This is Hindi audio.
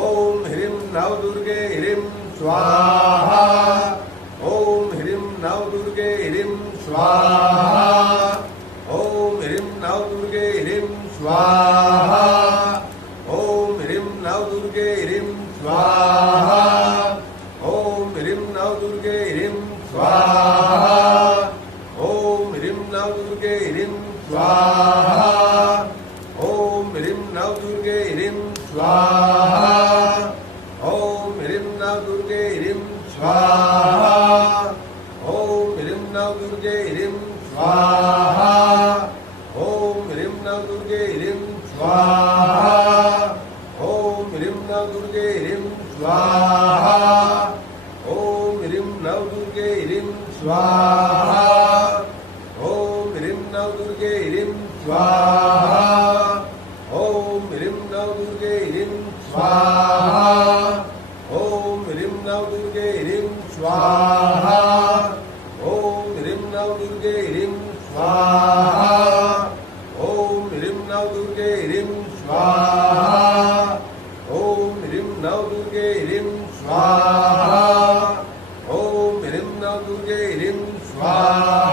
ओम ह्रीं नवदुर्गे ह्रीं स्वाहा ओम ह्रीं नवदुर्गे ह्रीं स्वाहा ओम ह्रीं नवदुर्गे ह्रीं स्वाहा ओम ह्रीं नवदुर्गे ह्रीं स्वाहा ओम ह्रीं नवदुर्गे ह्रीं स्वाहा ओम ह्रीं नवदुर्गे ह्रीं स्वाहा ओम ह्रीं नवदुर्गे ह्रीं स्वाहा ओम ह्रीं नवदुर्गे ह्रीं स्वाहा ओम ह्रीं नवदुर्गे ह्रीं स्वाहा ओम ह्रीं नवदुर्गे ह्रीं स्वाहा ओम ह्रीं नवदुर्गे ह्रीं स्वाहा ओम ह्रीं नवदुर्गे ह्रीं स्वाहा ओम ह्रीं नवदुर्गे ह्रीं स्वाहा ओम ह्रीं नवदुर्गे ह्रीं स्वाहा ओम ह्रीं नवदुर्गे ह्रीं स्वाहा ओम ह्रीं नवदुर्गे ह्रीं स्वाहा ओम ह्रीं नवदुर्गे ह्रीं स्वाहा ओम ह्रीं नवदुर्गे ह्रीं स्वाहा ओम ह्रीं नवदुर्गे ह्रीं स्वाहा